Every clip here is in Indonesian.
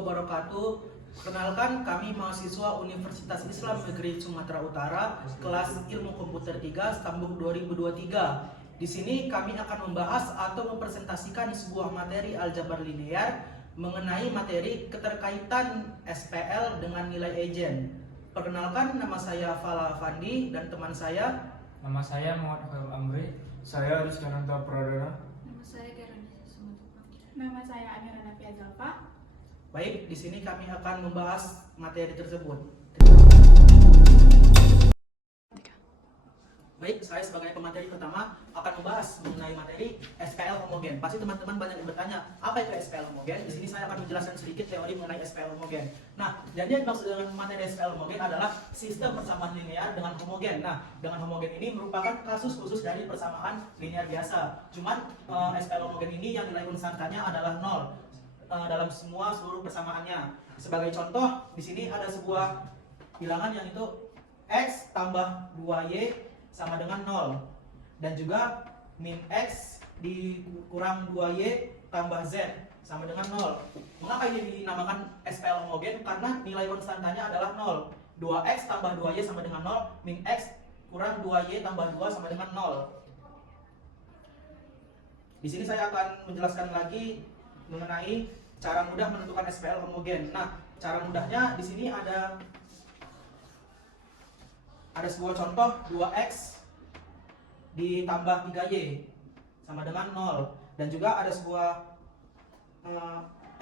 wabarakatuh. Perkenalkan, kami mahasiswa Universitas Islam Negeri Sumatera Utara, kelas Ilmu Komputer 3, Stambuk 2023. Di sini kami akan membahas atau mempresentasikan sebuah materi aljabar linear mengenai materi keterkaitan SPL dengan nilai Eigen. Perkenalkan, nama saya Fala Fandi dan teman saya. Nama saya Muhammad Khairul Amri. Saya Rizkananta Pradana. Nama saya Kairunisa Sumatera. Nama saya Amira Nafia Zalfa. Baik, di sini kami akan membahas materi tersebut. Baik, saya sebagai pemateri pertama akan membahas mengenai materi SPL homogen. Pasti teman-teman banyak yang bertanya, apa itu SPL homogen? Di sini saya akan menjelaskan sedikit teori mengenai SPL homogen. Nah, jadi yang dimaksud dengan materi SPL homogen adalah sistem persamaan linear dengan homogen. Nah, dengan homogen ini merupakan kasus khusus dari persamaan linear biasa. Cuman SPL homogen ini yang nilai konstantanya adalah 0 dalam seluruh persamaannya. Sebagai contoh, di sini ada sebuah bilangan yang itu X tambah 2Y sama dengan 0, dan juga min X dikurang 2Y tambah Z sama dengan 0. Mengapa ini dinamakan SPL homogen? Karena nilai konstantanya adalah 0. 2X tambah 2Y sama dengan 0, min X kurang 2Y tambah 2 sama dengan 0. Di sini saya akan menjelaskan lagi mengenai cara mudah menentukan SPL homogen. Nah, cara mudahnya di sini ada sebuah contoh 2X ditambah 3Y sama dengan 0, dan juga ada sebuah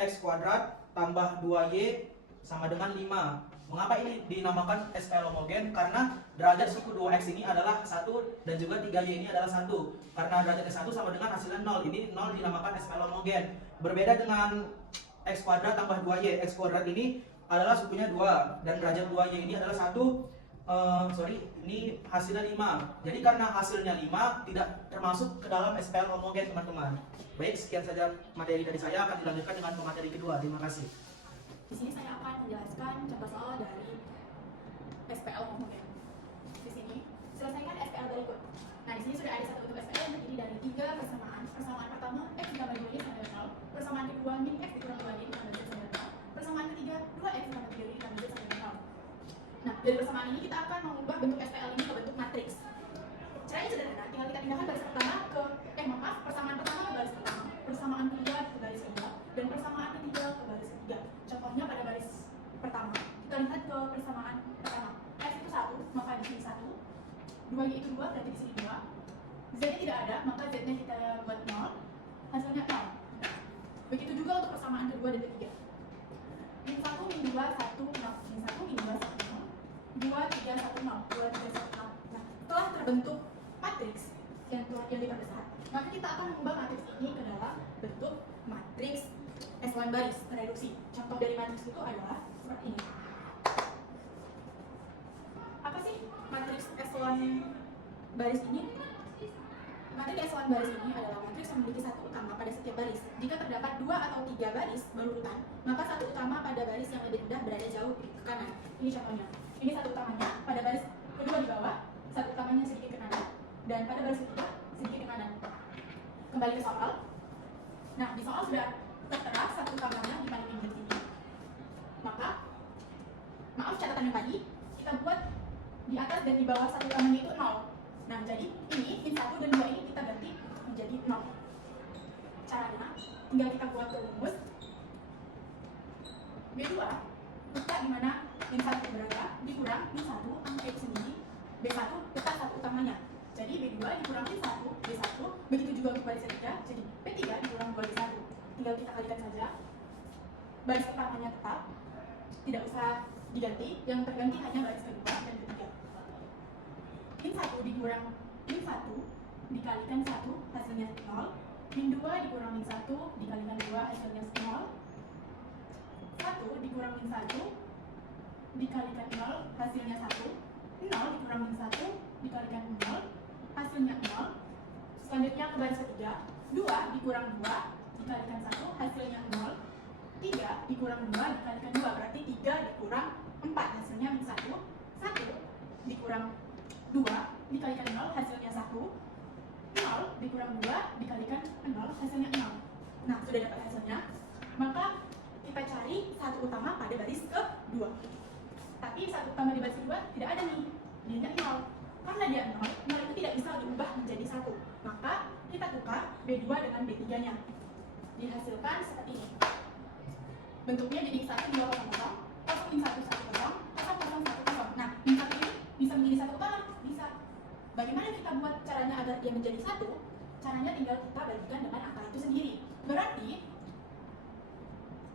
X kuadrat tambah 2Y sama dengan 5. Mengapa ini dinamakan SPL homogen? Karena derajat suku 2X ini adalah 1 dan juga 3Y ini adalah 1. Karena derajatnya 1 sama dengan hasilnya 0. Ini 0 dinamakan SPL homogen. Berbeda dengan X kuadrat tambah 2Y. X kuadrat ini adalah sukunya 2 dan derajat 2Y ini adalah 1. Ini hasilnya 5. Jadi karena hasilnya 5 tidak termasuk ke dalam SPL homogen, teman-teman. Baik, sekian saja materi dari saya. Akan dilanjutkan dengan materi kedua. Terima kasih. Di sini saya akan menjelaskan contoh soal dari SPL homogen. Di sini selesaikan SPL berikut. Nah, di sini sudah ada satu bentuk SPL yang terdiri dari 3 persamaan. Persamaan pertama X ditambah 2Y sama dengan 0. Persamaan kedua min X dikurang 2Y ditambah Z sama dengan 0. Persamaan ketiga 2X ditambah 3Y ditambah Z sama dengan 0. Nah, dari persamaan ini kita akan mengubah bentuk SPL ini ke bentuk matriks. Caranya sederhana, tinggal kita pindahkan baris pertama ke persamaan pertama ke baris pertama, persamaan kedua ke baris kedua, dan persamaan ketiga ke baris ketiga. Contohnya pada baris pertama, kita lihat ke persamaan pertama. X itu 1, maka di sini 1. 2Y itu 2, berarti di sini 2. Z-nya tidak ada, maka Z-nya kita buat 0. Hasilnya 0. Begitu juga untuk persamaan kedua dan ketiga. Min 1, min 2, 1, 0. Min 1, min 2, 1, 0. 2, 3, 1, 0. 2, 3, 1, 0. Nah, telah terbentuk matriks yang diperbesar, maka kita akan mengubah matriks ini ke dalam bentuk matriks echelon baris tereduksi. Contoh dari matriks itu adalah seperti ini. Apa sih matriks echelon baris ini? Matriks echelon baris ini adalah matriks yang memiliki satu utama pada setiap baris. Jika terdapat 2 atau 3 baris berurutan, maka satu utama pada baris yang lebih rendah berada jauh ke kanan. Ini contohnya. Ini satu utamanya pada baris kedua di bawah, satu utamanya sedikit ke kanan, dan pada baris ketiga sedikit ke kanan. Kembali ke soal. Nah, di soal sudah tertera satu utamanya di paling pinggir sini. Maka, maaf catatan yang tadi, kita buat di atas dan di bawah satu utamanya itu 0. Nah, jadi ini min 1 dan 2 ini kita ganti menjadi 0. Caranya, tinggal kita buat rumus B2 kita di mana min 1 berada dikurang min 1 angka itu sendiri, B1 kita satu utamanya. Jadi B2 dikurang min 1, B1, begitu juga untuk baris ketiga, jadi B3 dikurang 2 B1. Tinggal kita kalikan saja. Baris pertamanya tetap, tidak usah diganti, yang terganti hanya baris kedua dan ketiga. Min 1 dikurang min 1 dikalikan 1 hasilnya 0. Min 2 dikurang min 1 dikalikan 2 hasilnya 0. 1 dikurang min 1 dikalikan 0 hasilnya 1. 0 dikurang min 1 dikalikan 0 hasilnya 0. Selanjutnya ke baris ketiga, 2 dikurang 2 dikalikan 1 hasilnya 0. 3 dikurang 2 dikalikan 2 berarti 3 dikurang 4 hasilnya min 1. 1 dikurang 2 dikalikan 0 hasilnya 1. 0 dikurang 2 dikalikan 0 hasilnya 0. Nah, sudah dapat hasilnya, maka kita cari satu utama pada baris kedua. Tapi satu utama di baris kedua tidak ada nih, dia nol. Karena dia nol, nol itu tidak bisa diubah menjadi satu. Maka kita tukar B2 dengan B3-nya. Dihasilkan seperti ini. Bentuknya jadi 1 2 0 0, 0 min 1 1 0, 0 0 1 0. Nah, min 1 ini bisa menjadi satu utama? Bisa. Bagaimana kita buat caranya agar dia menjadi satu? Caranya tinggal kita bagikan dengan angka itu sendiri. Berarti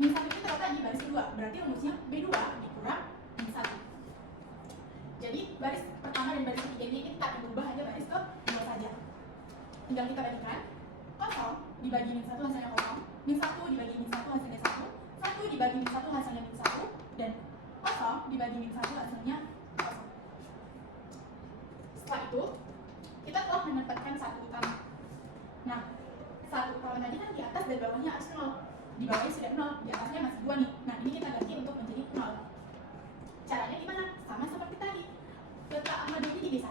min 1 ini terletak di baris kedua. Berarti rumusnya B2 dikurang min 1. Jadi baris pertama dan baris ketiga ini kita berubah aja baris kedua saja. Tinggal kita bagikan 0 dibagi min 1 hasilnya 0, min 1 dibagi min 1 hasilnya 1, 1 dibagi min 1 hasilnya min 1, dan 0 dibagi min 1 hasilnya 0. Setelah itu, kita telah mendapatkan satu utama. Nah, satu utama tadi kan di atas dan bawahnya harus 0. Di bawahnya sudah 0, di atasnya masih 2 nih. Nah, ini kita ganti untuk menjadi 0. Caranya gimana? Sama seperti tadi. Letak angka D di B1,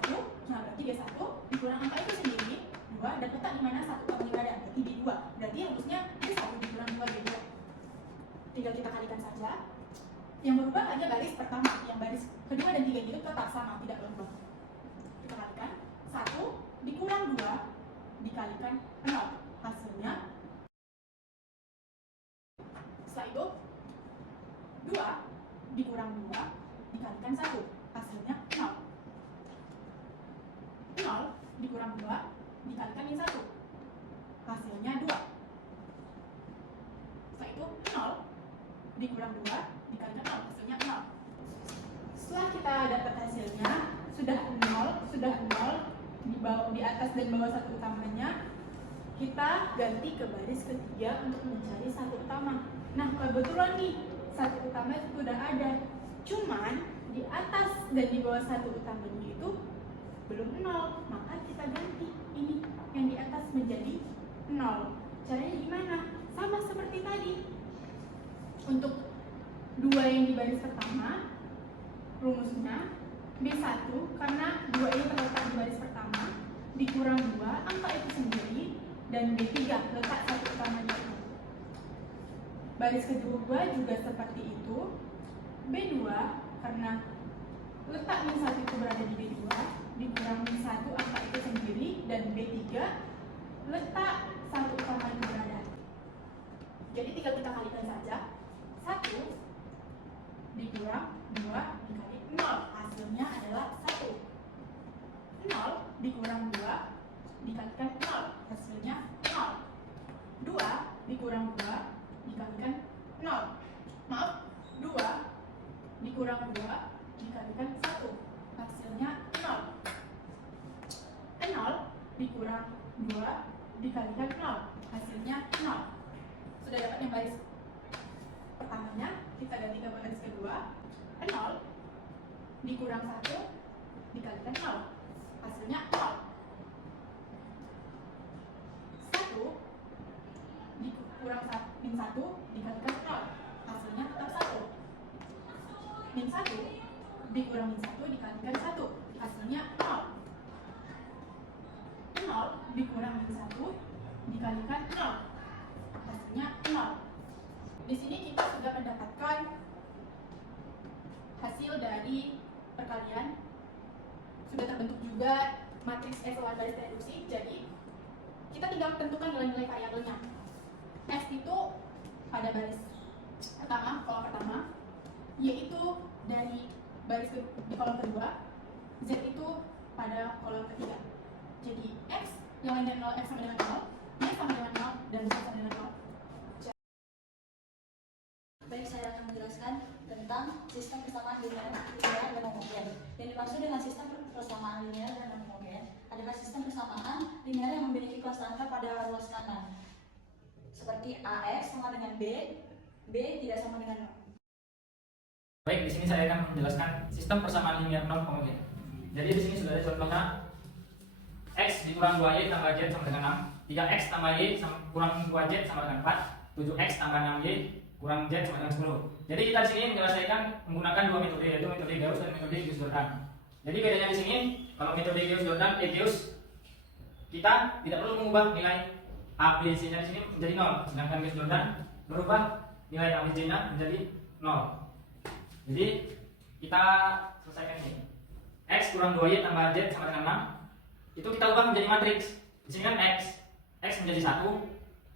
nah berarti B1 dikurang angka itu sendiri, 2, dan letak di mana satu utamanya berada, berarti B2. Berarti rumusnya B1 dikurang 2 B2. Tinggal kita kalikan saja. Yang berubah hanya baris pertama, yang baris kedua dan tiga itu tetap sama, tidak berubah. Kita kalikan 1 dikurang 2 dikalikan 0, hasilnya. Setelah itu 2 dikurang 2 dikalikan 1, hasilnya 0. 0 dikurang 2 dikalikan min 1, hasilnya 2. Setelah itu 0 dikurang 2 dikalikan 0, hasilnya 0. Setelah kita dapat hasilnya sudah 0 di atas dan bawah satu utamanya, kita ganti ke baris ketiga untuk mencari satu utama. Nah, kebetulan nih satu utama sudah ada, cuman di atas dan di bawah satu utamanya itu belum 0, maka kita ganti ini yang di atas menjadi 0. Caranya gimana? Sama seperti tadi. Untuk 2 yang di baris pertama, rumusnya B1 karena 2 ini terletak di baris pertama dikurang 2 angka itu sendiri, dan B3 letak satu utamanya itu. Baris kedua juga seperti itu. B2 karena letak min 1 itu berada di B2 dikurang min 1 angka itu sendiri, dan B3 letak satu utama itu berada. Jadi tinggal kita kalikan saja. 1 dikurang 2 dikali 0, hasilnya adalah 1. 0 dikurang 2 dikalikan 0, hasilnya 0. 2 dikurang 2 dikalikan 0. Maaf, 2 dikurang 2 dikalikan 1, hasilnya 0. 0 dikurang 2 dikalikan 0, hasilnya 0. Sudah dapat yang baris pertamanya, kita ganti ke baris kedua. 0 dikurang 1 dikalikan 0, hasilnya 0. 1 dikurang min 1 dikalikan 0, hasilnya tetap 1. Min 1 dikurang min 1 dikalikan 1, hasilnya 0. 0 dikurang min 1 dikalikan 0, hasilnya 0. Di sini kita sudah mendapatkan hasil dari perkalian. Sudah terbentuk juga matriks echelon baris reduksi. Jadi kita tinggal tentukan nilai-nilai variabelnya. X itu pada baris pertama, kolom pertama, Y itu dari baris di kolom kedua, Z itu pada kolom ketiga. Jadi X yang lain dari 0, X sama dengan 0, Y sama dengan 0, dan Z sama dengan 0. Baik, saya akan menjelaskan tentang sistem persamaan linear dan homogen. Yang dimaksud dengan sistem persamaan linear dan homogen adalah sistem persamaan linear yang memiliki konstanta pada ruas kanan, seperti AX sama dengan B, B tidak sama dengan 0. Baik, di sini saya akan menjelaskan sistem persamaan linear non homogen. Jadi di sini sudah ada contohnya X dikurang 2Y tambah Z sama dengan 6, 3X tambah Y kurang 2Z sama dengan 4, 7X tambah 6Y kurang Z sama dengan 10. Jadi kita di sini menyelesaikan menggunakan dua metode, yaitu metode Gauss dan metode Gauss-Jordan. Jadi bedanya di sini, kalau metode Gauss-Jordan, Gauss kita tidak perlu mengubah nilai A, B, C nya di sini menjadi 0, sedangkan Gauss-Jordan berubah nilai tambah j nya menjadi 0. Jadi kita selesaikan ini. X kurang 2y tambah z sama dengan 6. Itu kita ubah menjadi matriks. Di sini kan x menjadi 1.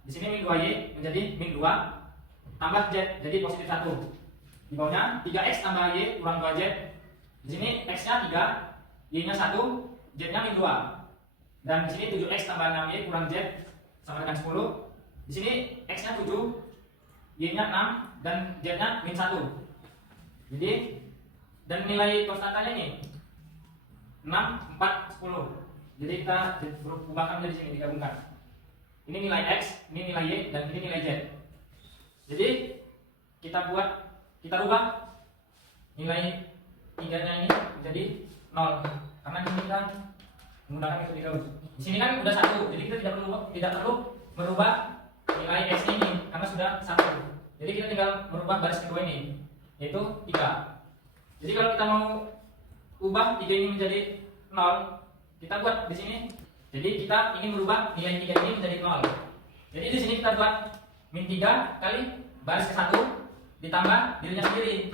Di sini min 2y menjadi min 2 tambah z jadi positif 1. Di bawahnya 3x tambah y kurang 2z. Di sini x-nya 3, y-nya 1, z-nya min 2. Dan di sini 7x tambah 6y kurang z sama dengan 10. Di sini x-nya 7, y-nya 6 dan z-nya min 1. Jadi dan nilai konstantanya ini 6, 4, 10. Jadi kita ubahkan dari sini digabungkan. Ini nilai x, ini nilai y dan ini nilai z. Jadi kita rubah nilai 3-nya ini menjadi 0 karena di sini kita menggunakan metode gauss. Di sini kan sudah 1, jadi kita tidak perlu merubah nilai x ini karena sudah 1. Jadi kita tinggal merubah baris kedua ini yaitu 3. Jadi kalau kita mau ubah 3 ini menjadi 0, kita buat di sini. Jadi kita ingin merubah nilai 3 ini menjadi 0. Jadi di sini kita buat min 3 kali baris ke 1 ditambah dirinya sendiri.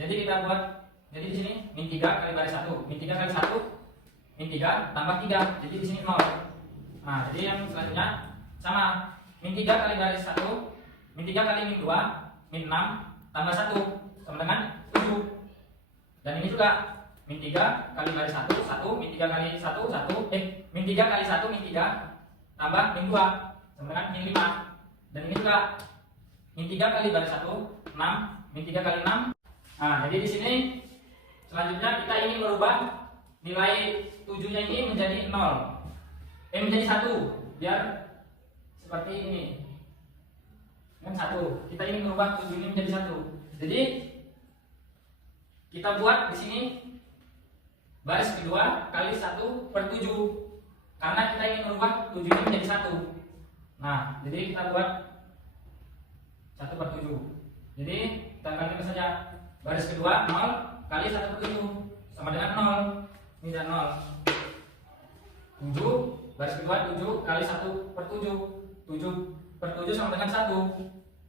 Jadi kita buat, jadi di sini min 3 kali baris 1, min 3 kali 1, min 3 tambah 3. Jadi di sini 0. Nah, jadi yang selanjutnya sama, min 3 kali baris 1, min 3 kali min 2, min 6 tambah 1 sama dengan 7. Dan ini juga min 3 kali baris 1, 1, min 3 kali 1, 1, min 3 kali 1, min 3 tambah min 2 sama dengan min 5. Dan ini juga min 3 kali baris 1, 6, min 3 kali 6. Nah, jadi di sini selanjutnya kita ingin merubah nilai 7-nya ini menjadi 0. Menjadi 1 biar seperti ini. Kan 1. Kita ingin merubah 7 ini menjadi 1. Jadi kita buat di sini baris kedua kali 1/7 karena kita ingin merubah 7 ini menjadi 1. Nah, jadi kita buat 1/7. Jadi kita kalikan saja baris kedua 0 kali 1/7 sama dengan 0. Ini dan 0. 7 baris kedua 7 kali 1/7. 7/7 sama dengan 1.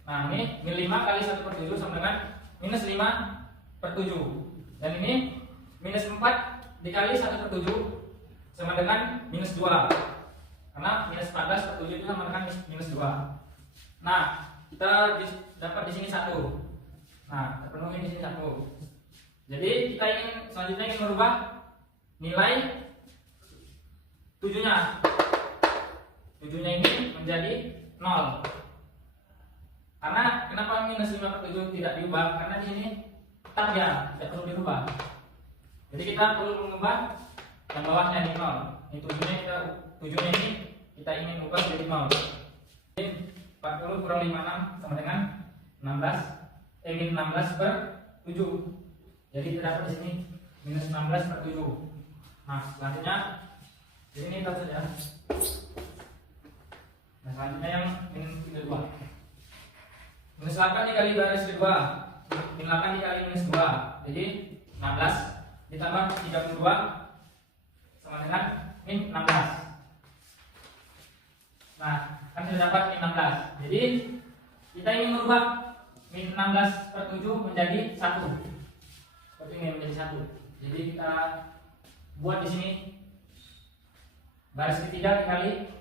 Nah, ini min 5 kali 1/7 sama dengan minus 5/7. Dan ini minus 4 dikali 1/7 sama dengan minus 2. Karena minus 14/7 itu sama dengan minus 2. Nah, kita dapat di sini 1. Nah, terpenuhi di sini 1. Jadi kita ingin selanjutnya ingin merubah nilai 7-nya. 7-nya ini menjadi 0. Karena kenapa minus 5/7 tidak diubah? Karena di sini tetap ya, tidak perlu dirubah. Jadi kita perlu mengubah yang bawahnya di 0. Ini 7-nya ini kita ingin ubah jadi 0. Jadi 40 kurang 56 sama dengan 16/7. Jadi terdapat di sini minus 16/7. Nah, selanjutnya di sini kita saja. Nah, selanjutnya yang min 32. Minus 8 dikali baris kedua, min 8 dikali minus 2. Jadi 16 ditambah 32 sama dengan min 16. Nah, kan sudah dapat min 16. Jadi kita ingin merubah min 16/7 menjadi 1. Seperti ini menjadi 1. Jadi kita buat di sini baris ketiga dikali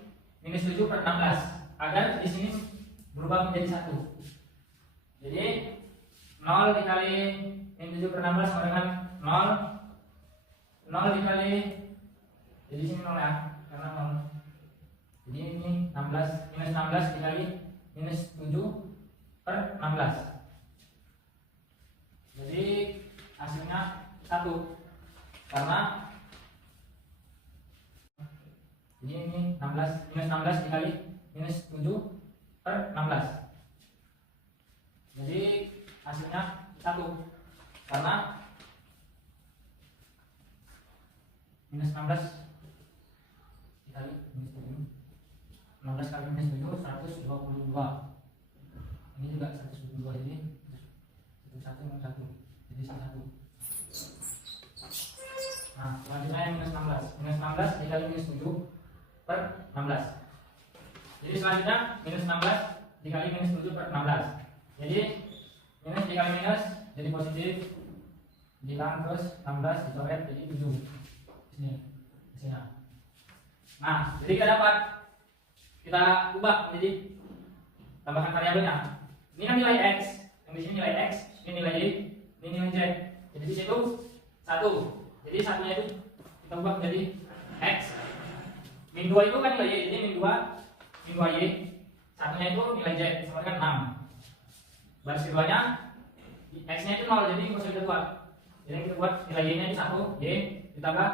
minus 7/16 agar di sini berubah menjadi 1. Jadi 0 dikali min 7/16 sama dengan 0. 0 dikali, jadi sini 0 ya, karena 0. Jadi ini 16, minus 16 dikali minus 7/16. Jadi hasilnya 1. Karena jadi ini 16, minus 16 dikali minus 7/16. Jadi hasilnya 1. Karena minus 16 dikali minus 7, 16 kali minus 7 122. Ini juga 122. Jadi 1 jadi 1. Nah, selanjutnya yang minus 16. Minus 16 dikali minus 7/16. Jadi selanjutnya minus 16 dikali minus 7 per 16. Jadi minus dikali minus jadi positif, bilang terus 16 dicoret jadi 7. Sini, sini. Nah, jadi kita dapat, kita ubah menjadi tambahkan variabelnya. Ini kan nilai x, yang di sini nilai x, ini nilai y, ini nilai z. Jadi di situ 1. Jadi satunya itu kita ubah menjadi x. Min 2 itu kan nilai y, jadi min 2 y. Satunya itu nilai z sama dengan 6. Baris keduanya x-nya itu 0, jadi nggak usah kita buat. Jadi kita buat nilai y-nya itu 1, y ditambah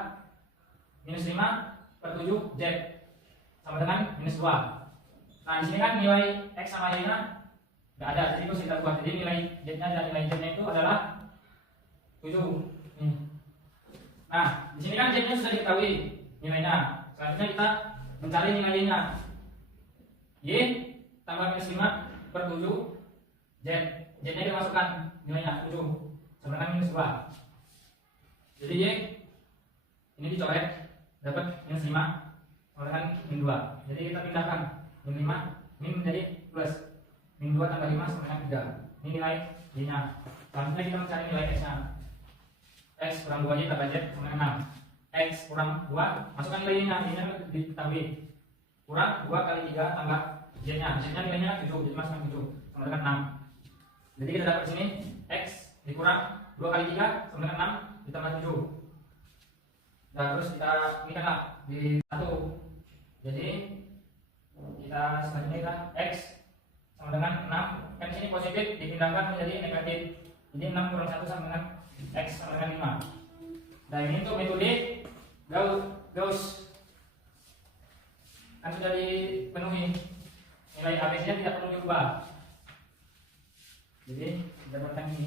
minus 5 per 7 z sama dengan minus 2. Nah di sini kan nilai x sama y-nya nggak ada, jadi harus kita buat. Jadi nilai z-nya dan nilai z-nya itu adalah 7. Nah di sini kan z-nya sudah diketahui nilainya. Selanjutnya kita mencari nilai y-nya. Y tambah minus 5 per 7 z. Z-nya kita masukkan nilainya 7 sama dengan minus 2. Jadi y ini dicoret dapat minus 5 sama dengan min 2. Jadi kita pindahkan min 5 min menjadi plus, min 2 tambah 5 sama dengan 3. Ini nilai y-nya. Selanjutnya kita mencari nilai x-nya. X kurang 2y tambah z sama dengan 6. X kurang 2 masukkan nilai y-nya. Y-nya diketahui kurang 2 kali 3 tambah z-nya. Z-nya nilainya 7, jadi masukkan 7 sama dengan 6. Jadi kita dapat sini x dikurang 2 kali 3 sama dengan 6 ditambah 7. Nah terus kita ini kan di 1. Jadi kita selanjutnya kita x sama dengan 6. Kan sini positif dipindahkan menjadi negatif. Jadi 6 kurang 1 sama dengan x sama dengan 5. Nah ini untuk metode Gauss kan sudah dipenuhi. Nilai ABC-nya tidak perlu diubah. Jadi kita dapatkan ini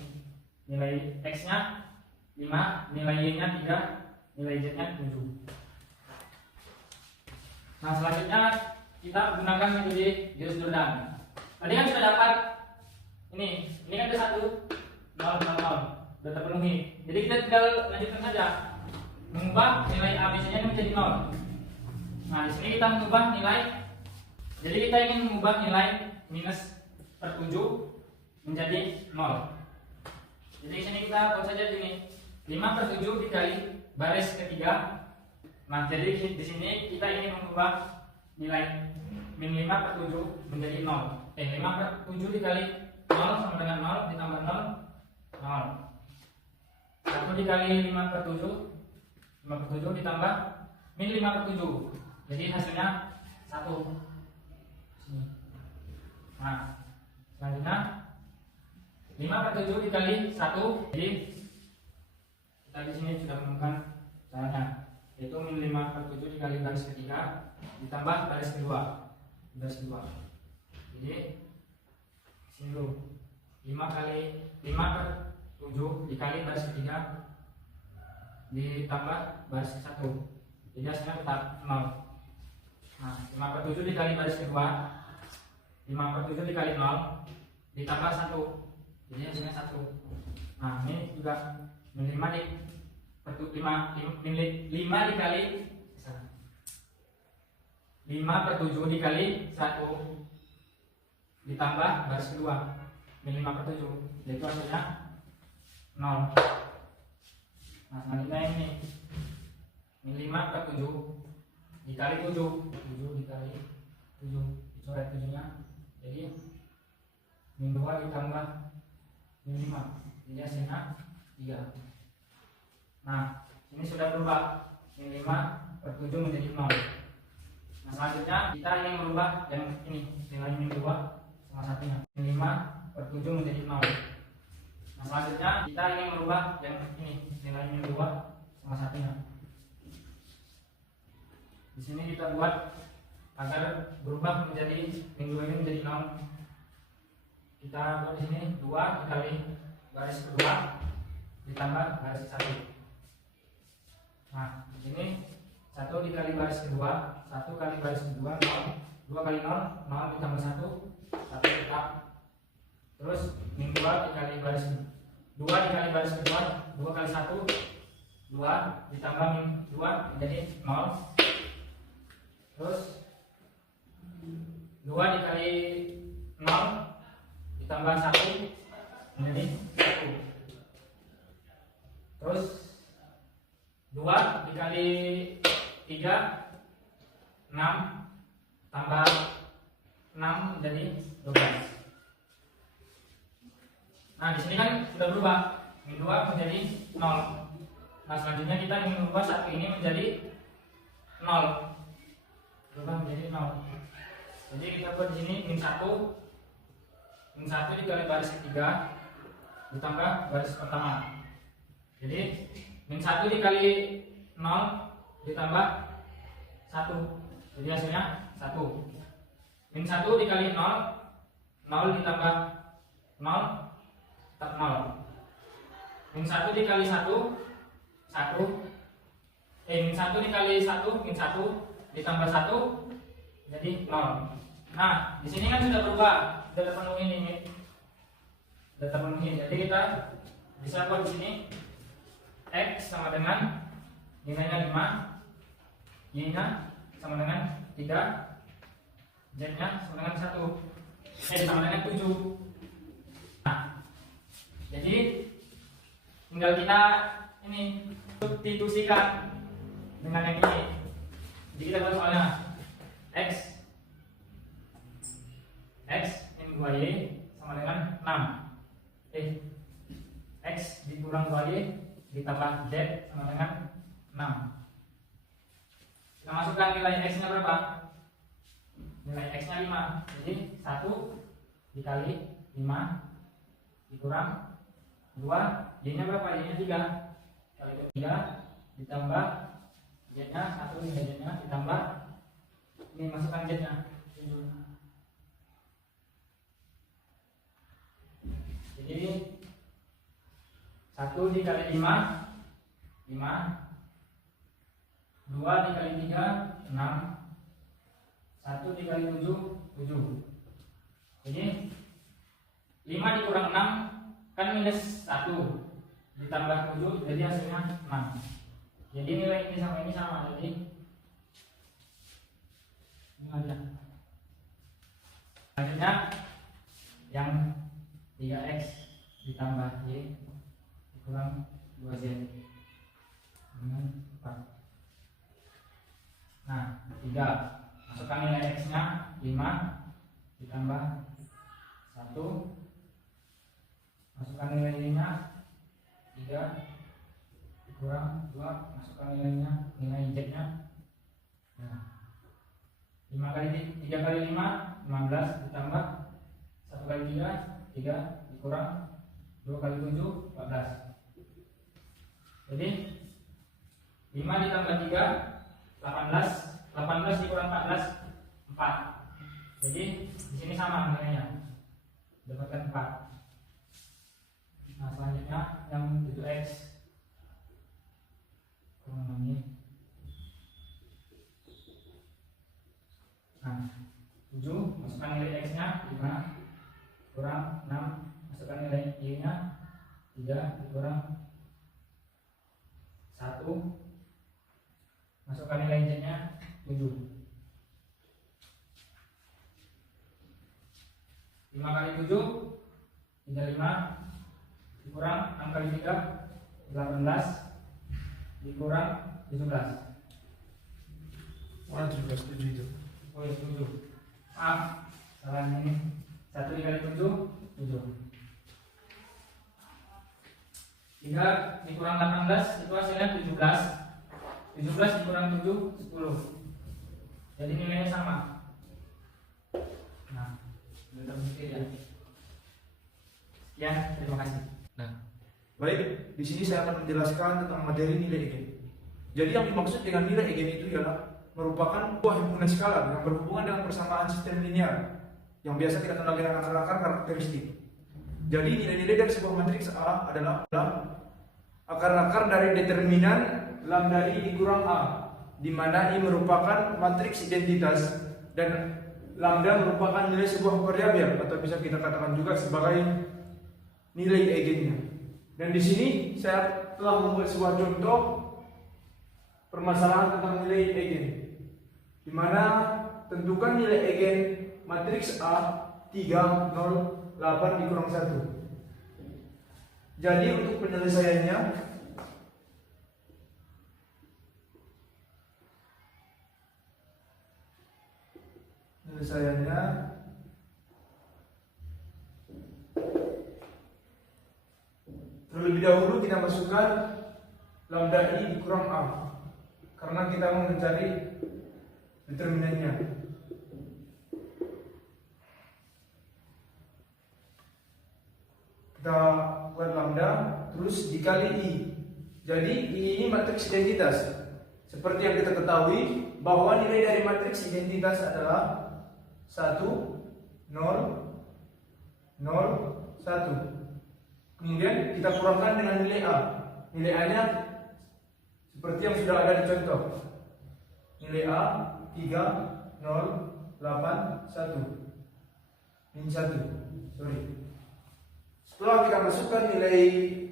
nilai x-nya 5, nilai y-nya 3, nilai z-nya 7. Nah selanjutnya kita gunakan metode Gauss-Jordan. Tadi kan sudah dapat ini kan ada 1 0 0 0 sudah terpenuhi. Jadi kita tinggal lanjutkan saja mengubah nilai ABC-nya menjadi 0. Nah di sini kita mengubah nilai. Jadi kita ingin mengubah nilai minus per 7 menjadi 0. Jadi di sini kita buat saja ini 5 per 7 dikali baris ketiga. Nah jadi di sini kita ingin mengubah nilai min 5 per 7 menjadi 0. 5 per 7 dikali 0 sama dengan 0 ditambah 0 0. 1 dikali 5 per 7 5 per 7 ditambah min 5 per 7. Jadi hasilnya 1. Nah selanjutnya 5 per 7 dikali 1. Jadi kita di sini sudah menemukan caranya, yaitu min 5 per 7 dikali baris ketiga ditambah baris kedua. Jadi sini dulu 5 per 7 dikali baris ketiga ditambah baris ke 1. Jadi hasilnya tetap 0. Nah 5 per 7 dikali baris kedua, 5 per 7 dikali 0 ditambah 1. Jadi hasilnya 1. Nah ini juga min 5 dikali 5 per 7 dikali 1 ditambah baris kedua min 5 per 7, yaitu hasilnya 0. Nah selanjutnya ini min 5 per 7 dikali 7 dikali 7 dicoret 7 nya, jadi min 2 ditambah min 5, jadi hasilnya 3. Nah ini sudah berubah min 5 per 7 menjadi 0. Nah selanjutnya kita ingin merubah yang ini nilai min 2 sama satunya, min 5 per 7 menjadi 0. Nah selanjutnya kita ingin merubah yang ini nilai min 2 sama satunya. Di sini kita buat agar berubah menjadi min 2 ini menjadi 0. Kita buat di sini 2 dikali baris kedua ditambah baris 1. Nah di sini 1 dikali baris kedua, 1 kali baris kedua 0, 2 kali 0 0 ditambah 1 tetap. Terus min 2 dikali baris 2 dikali baris kedua, 2 kali 1 2 ditambah min 2 menjadi 0. Terus 2 dikali 0 ditambah 1 menjadi 1. Terus 2 dikali 3 6 tambah 6 menjadi 12. Nah, di sini kan sudah berubah. Min 2 menjadi 0. Nah, selanjutnya kita ingin mengubah 1 ini menjadi 0. Berubah menjadi 0. Jadi kita buat di sini min 1 dikali baris ketiga ditambah baris pertama. Jadi min 1 dikali 0 ditambah 1. Jadi hasilnya 1. Min 1 dikali 0 ditambah 0 tetap 0. Min 1 dikali 1 min 1 dikali 1 min 1 ditambah 1 jadi 0. Nah, di sini kan sudah berubah, sudah terpenuhi ini. Sudah terpenuhi. Jadi kita bisa buat di sini X sama dengan nilainya 5, Y-nya sama dengan 3, Z-nya sama dengan 1. Sama dengan 7. Nah, jadi tinggal kita ini substitusikan dengan yang ini. Jadi kita buat soalnya X min 2Y sama dengan 6. X dikurang 2Y ditambah Z sama dengan 6. Kita masukkan nilai X nya berapa? Nilai X nya 5. Jadi 1 dikali 5 dikurang 2, Y nya berapa? Y nya 3. Kali 3 ditambah Z nya 1 nilai Z nya ditambah ini masukkan Z nya 7. Jadi 1 dikali 5 2 dikali 3 6, 1 dikali 7 7. Jadi 5 dikurang 6 kan minus 1 ditambah 7 jadi hasilnya 6. Jadi nilai ini sama jadi ini aja. Selanjutnya yang 3x ditambah y dikurang 2z dengan 4. Nah, 3 masukkan nilai x nya 5 ditambah 1 masukkan nilai y nya 3 dikurang 2 masukkan nilainya nilai z nya. Nah, 3 kali 5 15 ditambah 1 kali 3 dikurang 2 kali 7 14. Jadi 5 ditambah 3 18 dikurang 14 4. Jadi di sini sama nilainya dapatkan 4. Nah, selanjutnya yang 7x kurang ini. Nah, 7 masukkan nilai x nya 5 kurang 6 masukkan nilai y nya 3 dikurang 1 masukkan nilai z nya 7. 5 kali 7 35 dikurang 6 kali 3 18 dikurang 17. Mana 17 itu? Oh ya 7. Maaf, salah ini. 1 dikali 7 7. 3 dikurang 18 itu hasilnya 17. 17 dikurang 7 10. Jadi nilainya sama. Nah, sudah terbukti ya. Sekian, terima kasih. Baik, di sini saya akan menjelaskan tentang materi nilai eigen. Jadi yang dimaksud dengan nilai eigen itu ialah merupakan buah himpunan skala yang berhubungan dengan persamaan sistem linear yang biasa kita kenal dengan akar-akar karakteristik. Jadi nilai-nilai dari sebuah matriks A adalah akar-akar dari determinan lambda I dikurang A, di mana I merupakan matriks identitas dan lambda merupakan nilai sebuah variabel atau bisa kita katakan juga sebagai nilai eigennya. Dan di sini saya telah membuat sebuah contoh permasalahan tentang nilai eigen, di mana tentukan nilai eigen matriks A 308 dikurang 1. Jadi untuk penyelesaiannya terlebih dahulu kita masukkan lambda i dikurang a karena kita mau mencari determinannya. Kita buat lambda terus dikali i. Jadi i ini matriks identitas. Seperti yang kita ketahui bahwa nilai dari matriks identitas adalah 1 0 0 1. Kemudian kita kurangkan dengan nilai a. Nilai a nya seperti yang sudah ada di contoh. Nilai a 3 0 8 1 min 1. Setelah kita masukkan nilai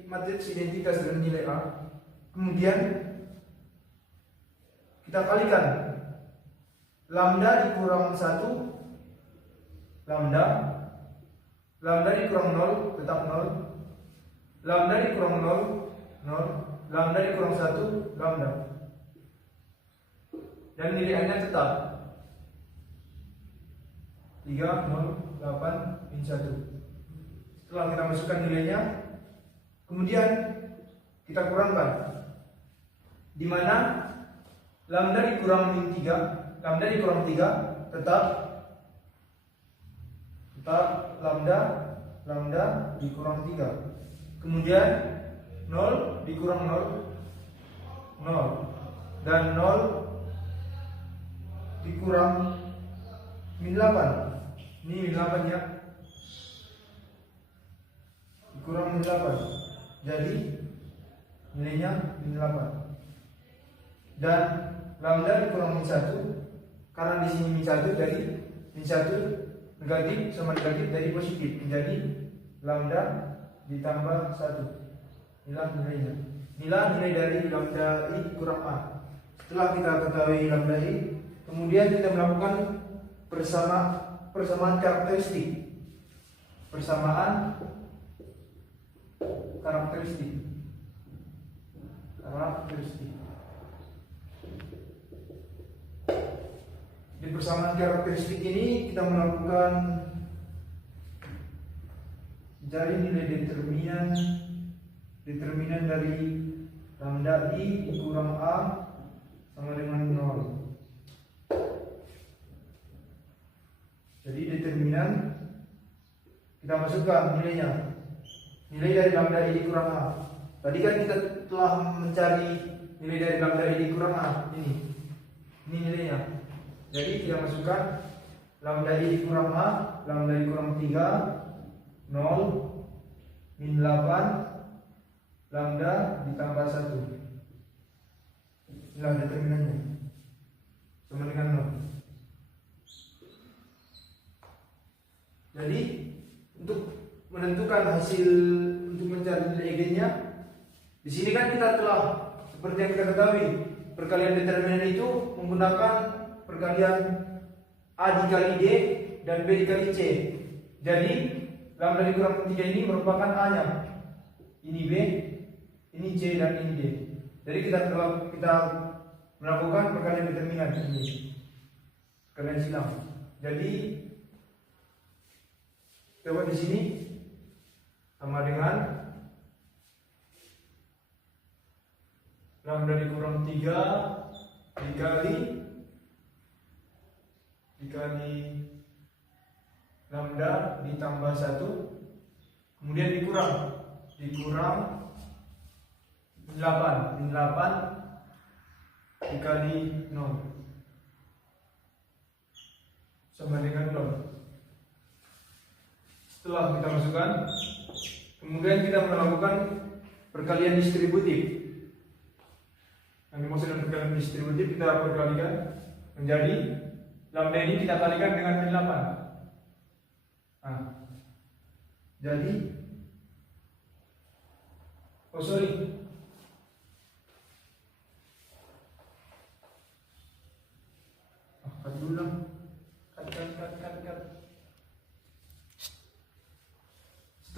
matriks identitas dengan nilai a, kemudian kita kalikan lambda dikurang 1 lambda dikurang 0 tetap 0, lambda dikurang 0 0, lambda dikurang 1 lambda, dan nilai a nya tetap 3 0 8 min 1. Setelah kita masukkan nilainya, kemudian kita kurangkan, di mana lambda dikurang min 3, lambda dikurang 3 tetap lambda dikurang 3. Kemudian 0 dikurang 0 0, dan 0 dikurang min 8. Ini min 8 ya, dikurang min 8, jadi nilainya min 8. Dan lambda dikurang min 1, karena di sini min 1, jadi min 1 negatif sama negatif jadi positif, menjadi lambda ditambah 1. Inilah nilainya. Inilah nilai dari lambda i kurang a. Setelah kita ketahui lambda i, kemudian kita melakukan persamaan karakteristik. Persamaan karakteristik. Di persamaan karakteristik ini kita melakukan cari nilai determinan dari lambda i dikurang a sama dengan 0. Jadi determinan kita masukkan nilainya. Nilai dari lambda i dikurang a. Tadi kan kita telah mencari nilai dari lambda i dikurang a. Ini nilainya. Jadi kita masukkan lambda i dikurang a, lambda dikurang 3 0 min 8, lambda ditambah 1. Inilah determinannya, sama dengan 0. Jadi untuk menentukan hasil untuk mencari nilai eigennya, di sini kan kita telah seperti yang kita ketahui, perkalian determinan itu menggunakan perkalian a dikali d dan b dikali c. Jadi lambda dikurang 3 ini merupakan a nya, ini b, ini c, dan ini d. Jadi kita melakukan perkalian determinan ini, perkalian silang. Jadi coba di sini sama dengan lambda dikurang 3 dikali lambda ditambah 1, kemudian dikurang 8 dikali 0 sama dengan 0. Setelah kita masukkan, kemudian kita melakukan perkalian distributif. Yang dimaksud dengan perkalian distributif, kita perkalikan menjadi lambda ini kita kalikan dengan min 8. Nah, jadi cut dulu.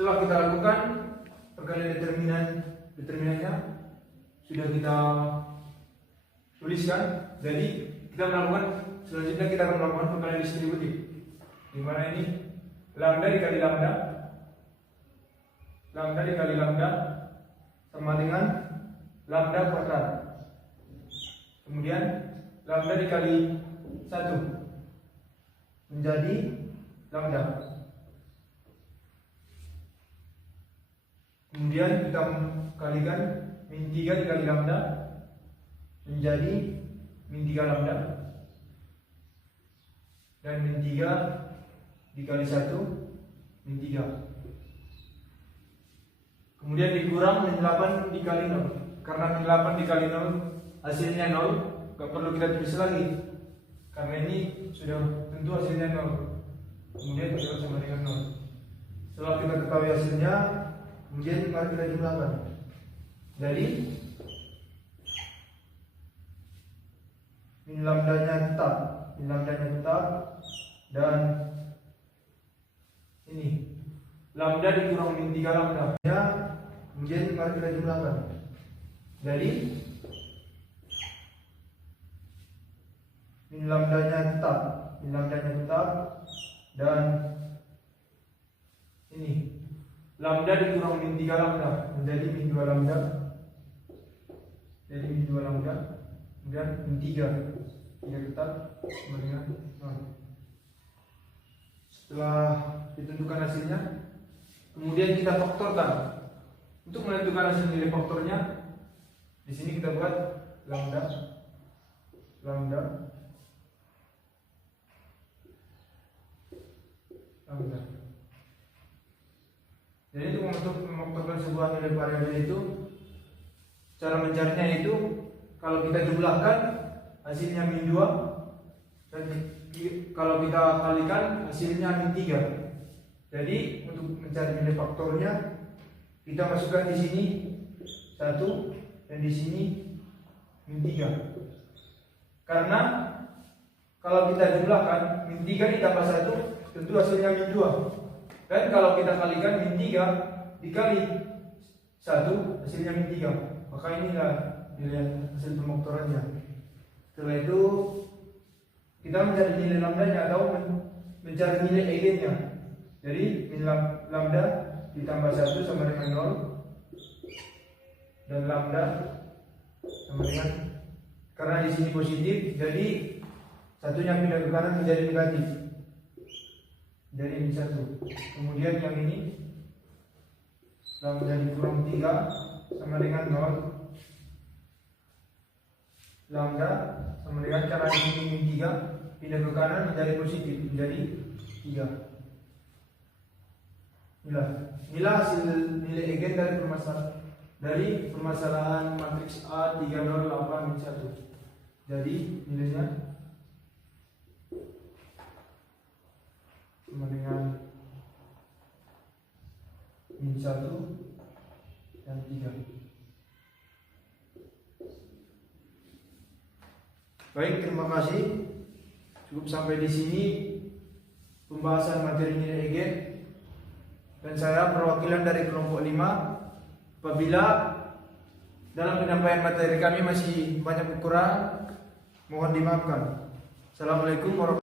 Setelah kita lakukan perkalian determinannya sudah kita tuliskan. Jadi kita melakukan selanjutnya kita akan melakukan perkalian distributif. Di mana ini lambda dikali lambda dikali lambda sama dengan lambda per K. Kemudian lambda dikali 1 menjadi lambda. Kemudian kita kalikan min 3 dikali lambda menjadi min 3 lambda, dan min 3 dikali 1 min 3. Kemudian dikurang min 8 dikali 0. Karena min 8 dikali 0 hasilnya 0, gak perlu kita tulis lagi. Karena ini sudah tentu hasilnya 0. Kemudian kita sama dengan 0. Setelah kita ketahui hasilnya, kemudian mari kita jumlahkan. Jadi min lambdanya tetap, dan ini lambda dikurang min 3 lambda. Kemudian mari kita jumlahkan. Jadi min lambdanya tetap, dan ini lambda dikurang min 3 lambda menjadi min 2 lambda. Jadi min 2 lambda, kemudian min 3 tetap sama dengan 0. Setelah ditentukan hasilnya, kemudian kita faktorkan. Untuk menentukan hasil nilai faktornya, di sini kita buat lambda. Jadi untuk memfaktorkan sebuah nilai variabel itu, cara mencarinya itu kalau kita jumlahkan hasilnya min 2, dan kalau kita kalikan hasilnya min 3. Jadi untuk mencari nilai faktornya, kita masukkan di sini 1 dan di sini min 3. Karena kalau kita jumlahkan min 3 ditambah 1 tentu hasilnya min 2. Dan kalau kita kalikan min 3 dikali 1 hasilnya min 3. Maka inilah nilai hasil pemfaktorannya. Setelah itu kita mencari nilai lambdanya atau mencari nilai eigennya. Jadi min lambda ditambah 1 sama dengan 0, dan lambda sama dengan, karena di sini positif, jadi satunya pindah ke kanan menjadi negatif, jadi min 1. Kemudian yang ini lambda dikurang 3 sama dengan 0, lambda sama dengan, karena di sini min 3 pindah ke kanan menjadi positif, menjadi 3. Inilah hasil nilai eigen dari permasalahan matriks A 308 min 1. Jadi nilainya sama dengan min 1 dan 3. Baik, terima kasih. Cukup sampai di sini pembahasan materi nilai eigen. Dan saya perwakilan dari kelompok 5. Apabila dalam penyampaian materi kami masih banyak kekurangan, mohon dimaafkan. Assalamualaikum warahmatullahi wabarakatuh.